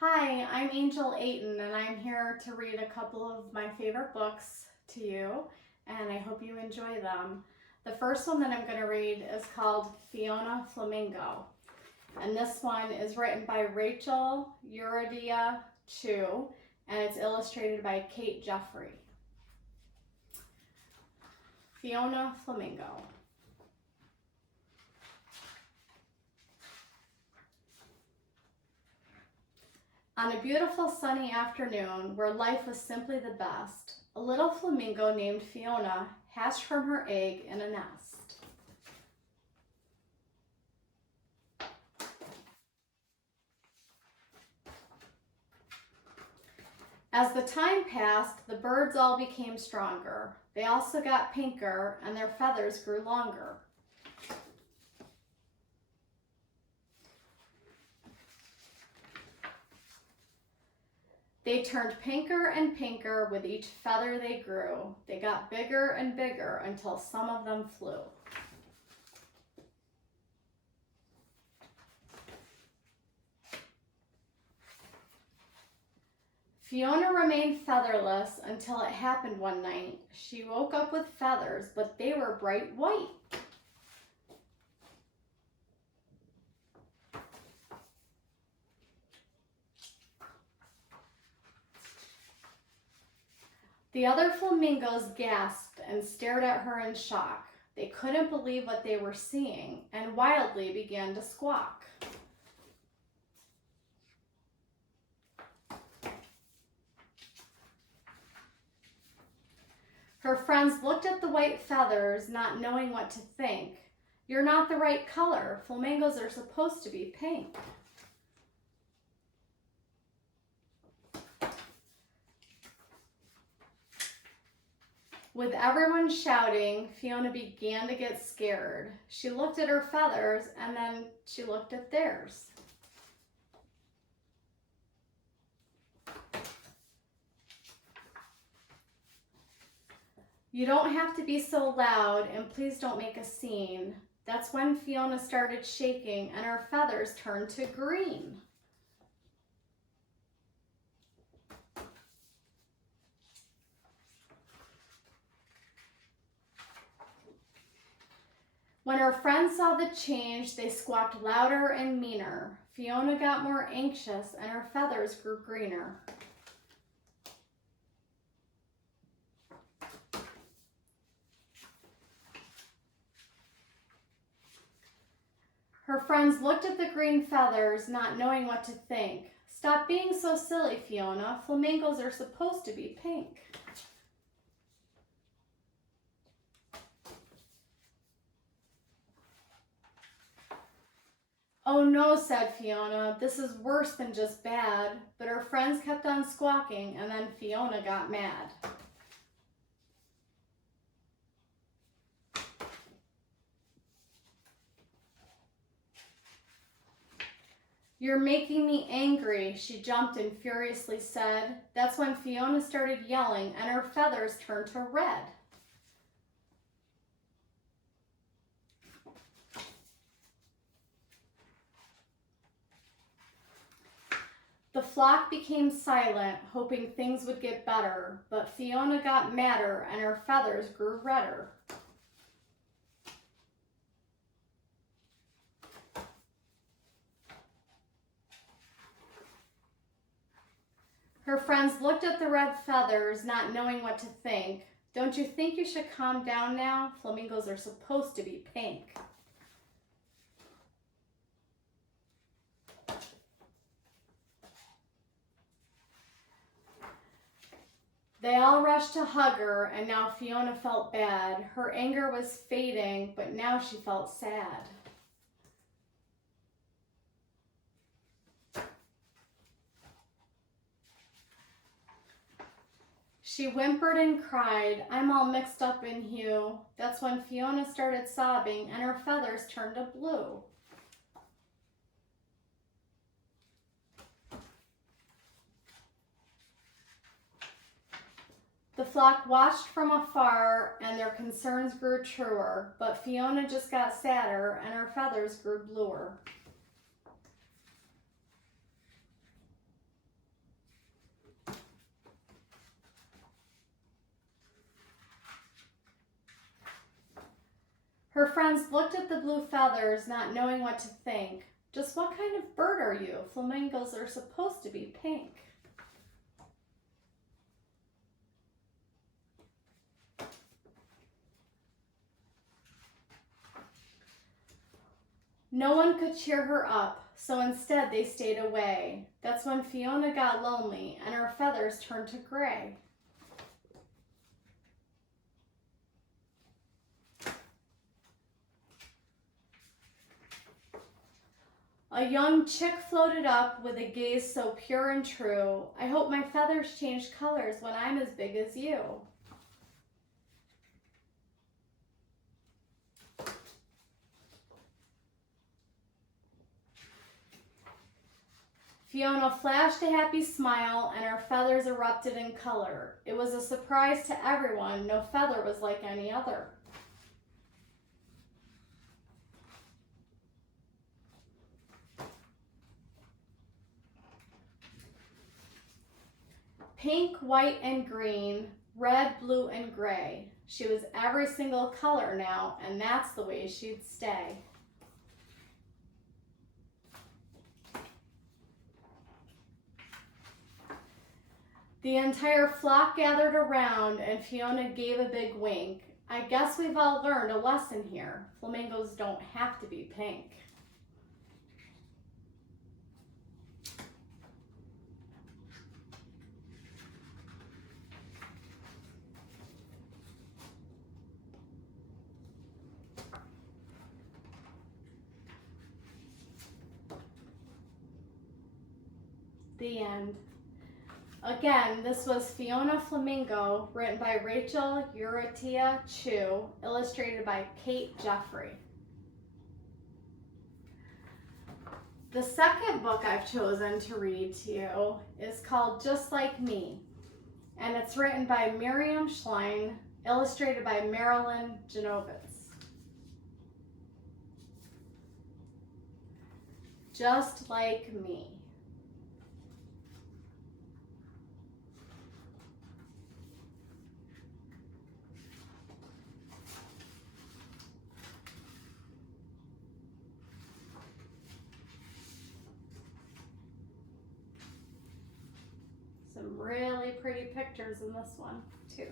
Hi, I'm Angel Aton, and I'm here to read a couple of my favorite books to you, and I hope you enjoy them. The first one that I'm going to read is called Fiona Flamingo, and this one is written by Rachael and it's illustrated by Kate Jeffrey. Fiona Flamingo. On a beautiful sunny afternoon where life was simply the best, a little flamingo named Fiona hatched from her egg in a nest. As the time passed, the birds all became stronger. They also got pinker and their feathers grew longer. They turned pinker and pinker with each feather they grew. They got bigger and bigger until some of them flew. Fiona remained featherless until it happened one night. She woke up with feathers, but they were bright white. The other flamingos gasped and stared at her in shock. They couldn't believe what they were seeing and wildly began to squawk. Her friends looked at the white feathers, not knowing what to think. "You're not the right color. Flamingos are supposed to be pink." With everyone shouting, Fiona began to get scared. She looked at her feathers and then she looked at theirs. "You don't have to be so loud, and please don't make a scene." That's when Fiona started shaking and her feathers turned to green. When her friends saw the change, they squawked louder and meaner. Fiona got more anxious and her feathers grew greener. Her friends looked at the green feathers, not knowing what to think. "Stop being so silly, Fiona. Flamingos are supposed to be pink." "Oh no," said Fiona, "this is worse than just bad." But her friends kept on squawking, and then Fiona got mad. "You're making me angry," she jumped and furiously said. That's when Fiona started yelling, and her feathers turned to red. The flock became silent, hoping things would get better, but Fiona got madder and her feathers grew redder. Her friends looked at the red feathers, not knowing what to think. "Don't you think you should calm down now? Flamingos are supposed to be pink." They all rushed to hug her, and now Fiona felt bad. Her anger was fading, but now she felt sad. She whimpered and cried, "I'm all mixed up in hue." That's when Fiona started sobbing and her feathers turned to blue. The flock watched from afar and their concerns grew truer, but Fiona just got sadder and her feathers grew bluer. Her friends looked at the blue feathers, not knowing what to think. Just what kind of bird are you? Flamingos are supposed to be pink. No one could cheer her up, so instead they stayed away. That's when Fiona got lonely and her feathers turned to gray. A young chick floated up with a gaze so pure and true. I hope my feathers change colors when I'm as big as you. Fiona flashed a happy smile and her feathers erupted in color. It was a surprise to everyone. No feather was like any other. Pink, white, and green, red, blue, and gray. She was every single color now, and that's the way she'd stay. The entire flock gathered around, and Fiona gave a big wink. I guess we've all learned a lesson here. Flamingos don't have to be pink. The end. Again, this was Fiona Flamingo, written by Rachael Chu, illustrated by Kate Jeffrey. The second book I've chosen to read to you is called Just Like Me, and it's written by Miriam Schlein, illustrated by Marilyn Genovitz. Just Like Me. Some really pretty pictures in this one, too.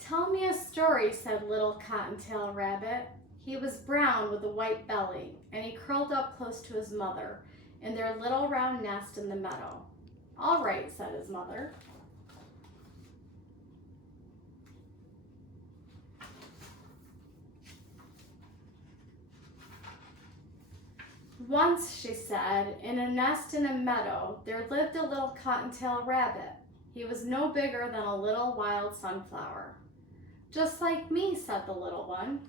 Tell me a story, said little Cottontail Rabbit. He was brown with a white belly, and he curled up close to his mother in their little round nest in the meadow. All right, said his mother. Once, she said, in a nest in a meadow, there lived a little Cottontail Rabbit. He was no bigger than a little wild sunflower. Just like me, said the little one.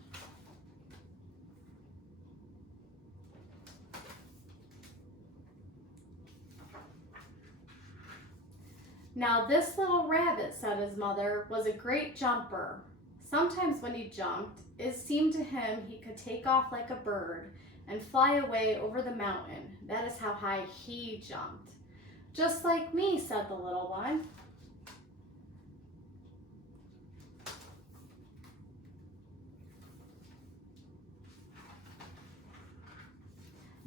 Now this little rabbit, said his mother, was a great jumper. Sometimes when he jumped, it seemed to him he could take off like a bird and fly away over the mountain. That is how high he jumped. Just like me, said the little one.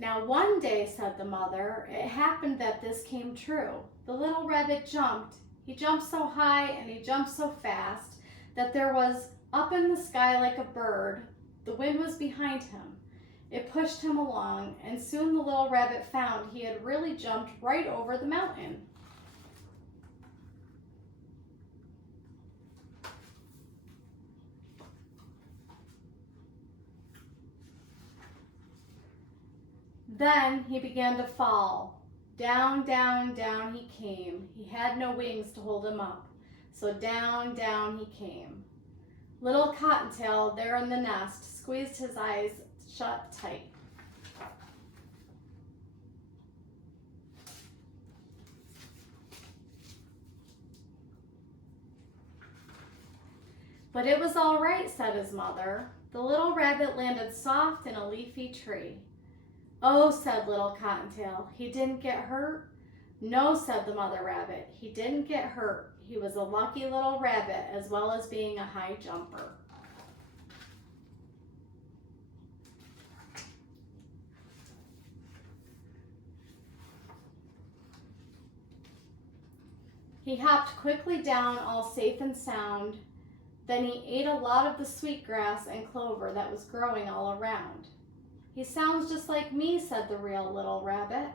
Now one day, said the mother, it happened that this came true. The little rabbit jumped. He jumped so high and he jumped so fast that there was up in the sky like a bird. The wind was behind him. It pushed him along, and soon the little rabbit found he had really jumped right over the mountain. Then he began to fall. Down, down, down he came. He had no wings to hold him up, so down, down he came. Little Cottontail, there in the nest, squeezed his eyes shut tight. But it was all right, said his mother. The little rabbit landed soft in a leafy tree. Oh, said little Cottontail, he didn't get hurt? No, said the mother rabbit, he didn't get hurt. He was a lucky little rabbit as well as being a high jumper. He hopped quickly down, all safe and sound. Then he ate a lot of the sweet grass and clover that was growing all around. He sounds just like me, said the real little rabbit,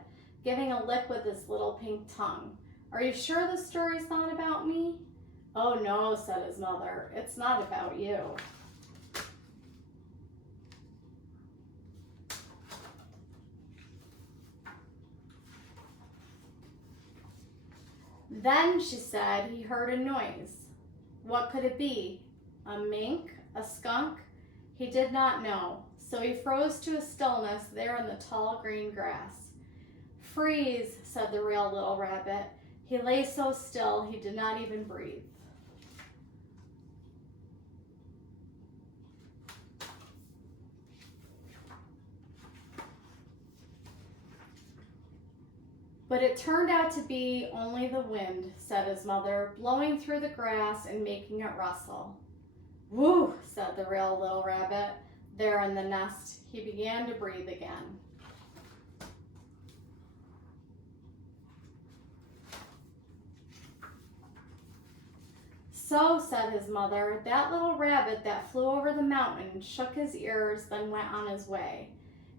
giving a lick with his little pink tongue. Are you sure the story's not about me? Oh no, said his mother, it's not about you. Then, she said, he heard a noise. What could it be? A mink? A skunk? He did not know, so he froze to a stillness there in the tall green grass. Freeze, said the real little rabbit. He lay so still he did not even breathe. But it turned out to be only the wind, said his mother, blowing through the grass and making it rustle. Whew, said the real little rabbit. There in the nest, he began to breathe again. So, said his mother, that little rabbit that flew over the mountain shook his ears, then went on his way.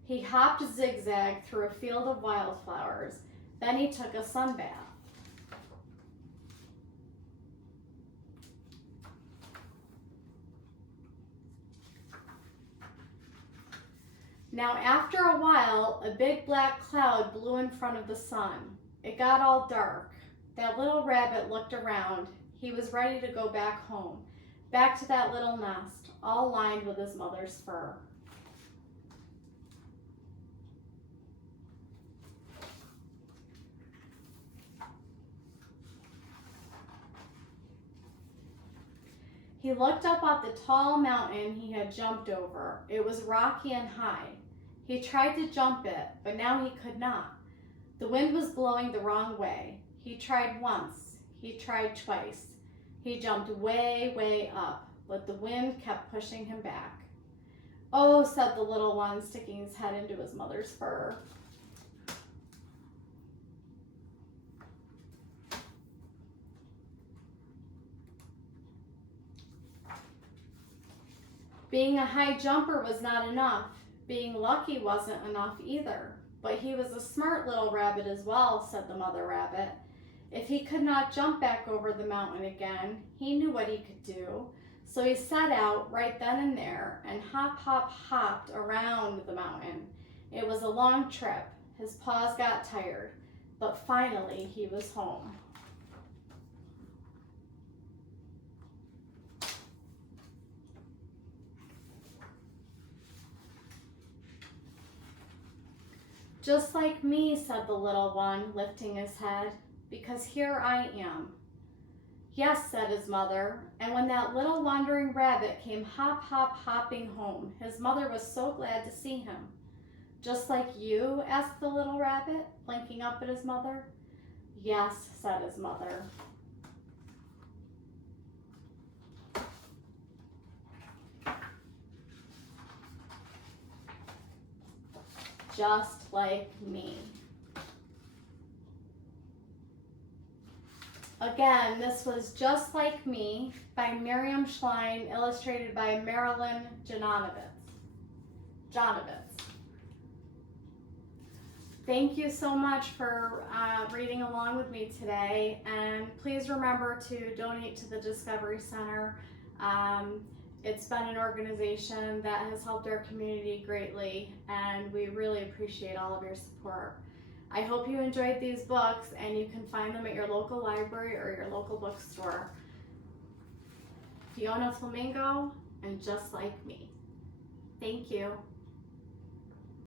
He hopped zigzag through a field of wildflowers. Then he took a sun bath. Now, after a while, a big black cloud blew in front of the sun. It got all dark. That little rabbit looked around. He was ready to go back home, back to that little nest, all lined with his mother's fur. He looked up at the tall mountain he had jumped over. It was rocky and high. He tried to jump it, but now he could not. The wind was blowing the wrong way. He tried once. He tried twice. He jumped way, way up, but the wind kept pushing him back. Oh, said the little one, sticking his head into his mother's fur. Being a high jumper was not enough. Being lucky wasn't enough either. But he was a smart little rabbit as well, said the mother rabbit. If he could not jump back over the mountain again, he knew what he could do. So he set out right then and there and hop, hop, hopped around the mountain. It was a long trip. His paws got tired, but finally he was home. Just like me, said the little one, lifting his head, because here I am. Yes, said his mother, and when that little wandering rabbit came hop, hop, hopping home, his mother was so glad to see him. Just like you? Asked the little rabbit, blinking up at his mother. Yes, said his mother. Just like me. Again, this was Just Like Me by Miriam Schlein, illustrated by Marilyn Jonovitz. Thank you so much for reading along with me today, and please remember to donate to the Discovery Center. It's been an organization that has helped our community greatly, and we really appreciate all of your support. I hope you enjoyed these books, and you can find them at your local library or your local bookstore. Fiona Flamingo and Just Like Me. Thank you.